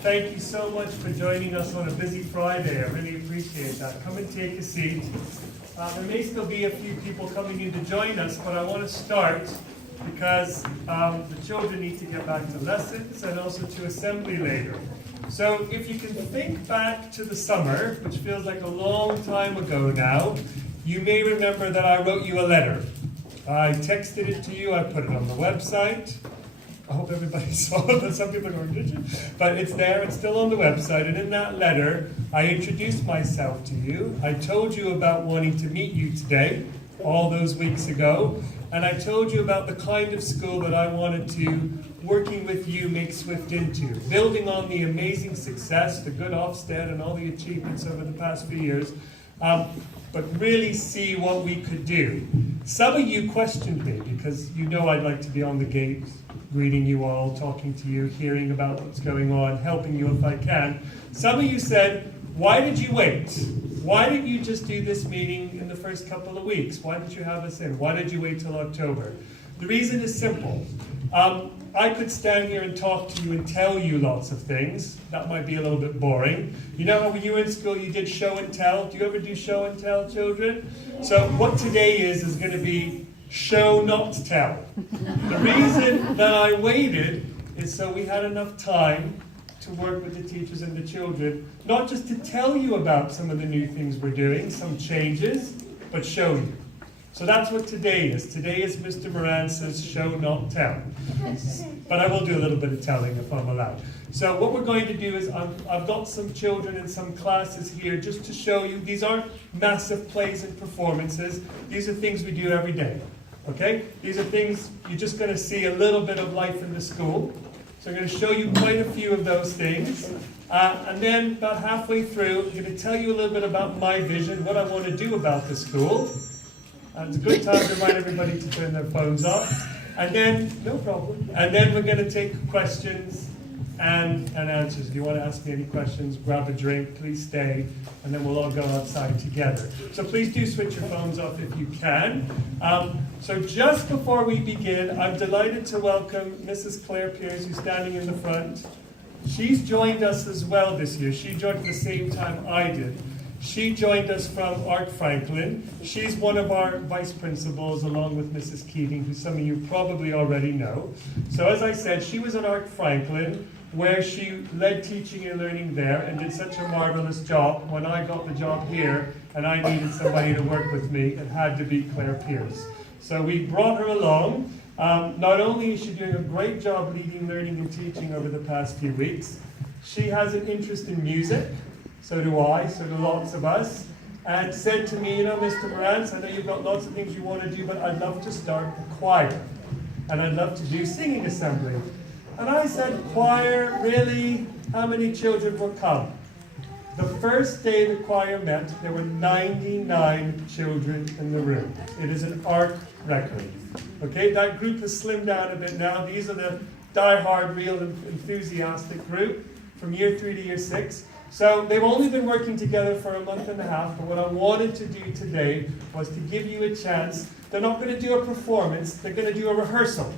Thank you so much for joining us on a busy Friday. I really appreciate that. Come and take a seat. There may still be a few people coming in to join us, but I want to start because the children need to get back to lessons and also to assembly later. So if you can think back to the summer, which feels like a long time ago now, you may remember that I wrote you a letter. I texted it to you, I put it on the website. I hope everybody saw it, but some people don't, did you? But it's there, it's still on the website, and in that letter, I introduced myself to you. I told you about wanting to meet you today, all those weeks ago, and I told you about the kind of school that I wanted to, working with you, make Swift into. Building on the amazing success, the good Ofsted, and all the achievements over the past few years, but really see what we could do. Some of you questioned me, because you know I'd like to be on the gate, greeting you all, talking to you, hearing about what's going on, helping you if I can. Some of you said, why did you wait? Why didn't you just do this meeting in the first couple of weeks? Why did you have us in? Why did you wait till October? The reason is simple. I could stand here and talk to you and tell you lots of things. That might be a little bit boring. You know how when you were in school you did show and tell? Do you ever do show and tell, children? So what today is going to be show, not tell. The reason that I waited is so we had enough time to work with the teachers and the children, not just to tell you about some of the new things we're doing, some changes, but show you. So that's what today is. Today is Mr. Moran's show, not tell. But I will do a little bit of telling if I'm allowed. So what we're going to do is I've got some children in some classes here just to show you. These aren't massive plays and performances. These are things we do every day. Okay? These are things you're just going to see a little bit of life in the school. So I'm going to show you quite a few of those things. And then about halfway through, I'm going to tell you a little bit about my vision, what I want to do about the school. It's a good time to remind everybody to turn their phones off. And then, no problem. And then we're going to take questions and answers. If you want to ask me any questions, grab a drink, please stay, and then we'll all go outside together. So please do switch your phones off if you can. So just before we begin, I'm delighted to welcome Mrs. Claire Pierce, who's standing in the front. She's joined us as well this year. She joined at the same time I did. She joined us from Art Franklin. She's one of our vice principals, along with Mrs. Keating, who some of you probably already know. So as I said, she was at Art Franklin, where she led teaching and learning there and did such a marvelous job. When I got the job here and I needed somebody to work with me, it had to be Claire Pierce. So we brought her along. Not only is she doing a great job leading learning and teaching over the past few weeks, she has an interest in music. So do I, so do lots of us. And said to me, you know, Mr. Morantz, I know you've got lots of things you want to do, but I'd love to start a choir. And I'd love to do singing assembly. And I said, choir, really? How many children will come? The first day the choir met, there were 99 children in the room. It is an art record. Okay, that group has slimmed down a bit now. These are the die-hard, real enthusiastic group from year 3 to year 6. So they've only been working together for a month and a half, but what I wanted to do today was to give you a chance. They're not going to do a performance, they're going to do a rehearsal.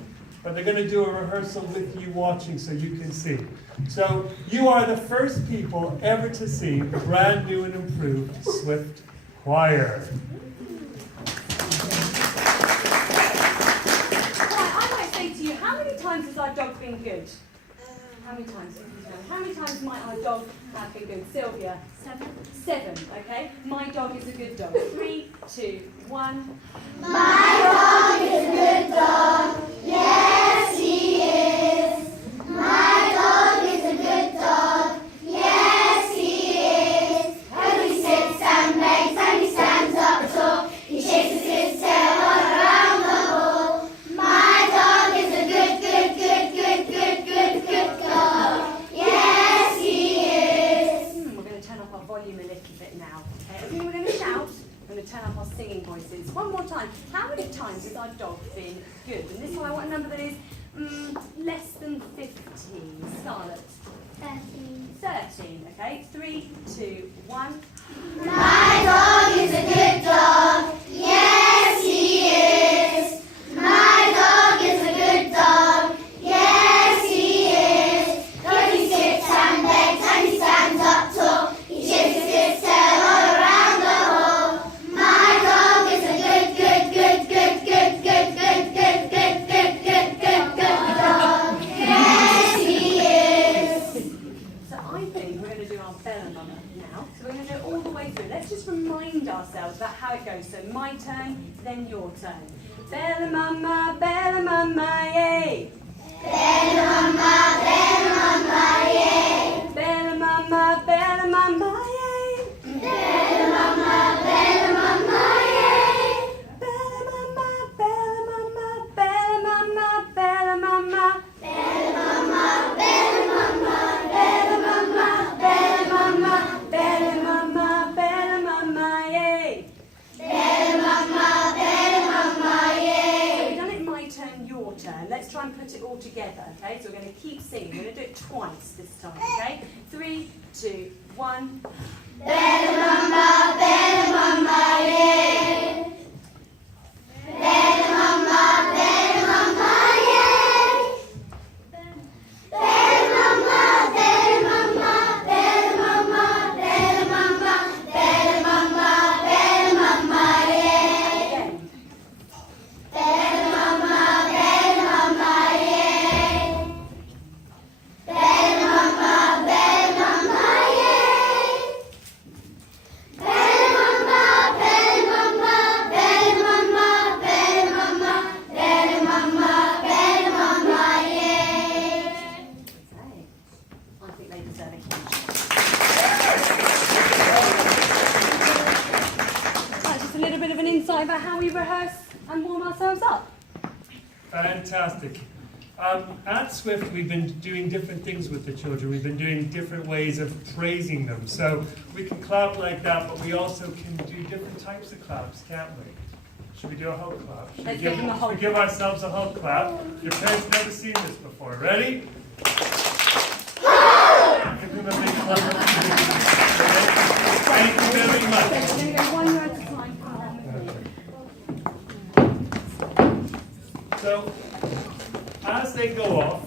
But they're going to do a rehearsal with you watching so you can see. So you are the first people ever to see the brand new and improved Swift Choir. I might say to you, how many times has our dog been good? How many times? How many times might our dog have been good? Sylvia? 7. 7, okay? My dog is a good dog. 3, 2, 1. My dog is a good dog. Yes, he is. My dog is a good dog. Yes, he is. And he sits and begs and he stands up tall. He chases his tail all around the hall. My dog is a good dog. Yes, he is. We're going to turn up our volume a little bit now. Okay? I think we're going to shout. We're going to turn up our singing voices. One more time. How many times has our dog been good? And this one I want a number that is less than 15. Scarlett? 13. 13, okay? 3, 2, 1. My dog is a good dog. Yes, he is. My dog is a good dog. Yes, he is. 'Cause he sits and begs. how it goes. So my turn, then your turn. Bella mama, yay! Bella mama, yay! Bella mama, yay! Bella mama, yay! Bella mama, yay! Bella mama, Bella mama, Bella mama, Bella mama. Bella mama, Bella mama, Bella mama, Bella mama, Bella mama, Bella mama, yay! Bella mama, yay! So we've done it my turn, your turn. Let's try and put it all together, okay? So we're going to keep singing. We're going to do it twice this time, okay? 3, 2, 1. Bella mama, yay! Bella mama, yay! Bella mama, Bella mama, Bella mama, Bella mama, Bella mama, Bella mama, yay! Again. Bella mama, yay! Bella mama, yay! Bella mama, Bella mama, Bella mama, Bella mama, Bella mama, Bella mama, yay! Okay. I think they deserve a huge. That's just a little bit of an insight about how we rehearse and warm ourselves up. Fantastic. At Swift, we've been doing different things with the children. We've been doing different ways of praising them. So we can clap like that, but we also can do different types of claps, can't we? Should we do a hug clap? Should we Let's give them a hug should we give ourselves a hug clap? Your parents have never seen this before. Ready? Give them a big hug. Thank you very much. We're going to go one yard at a time. Come on with me. So, as they go off,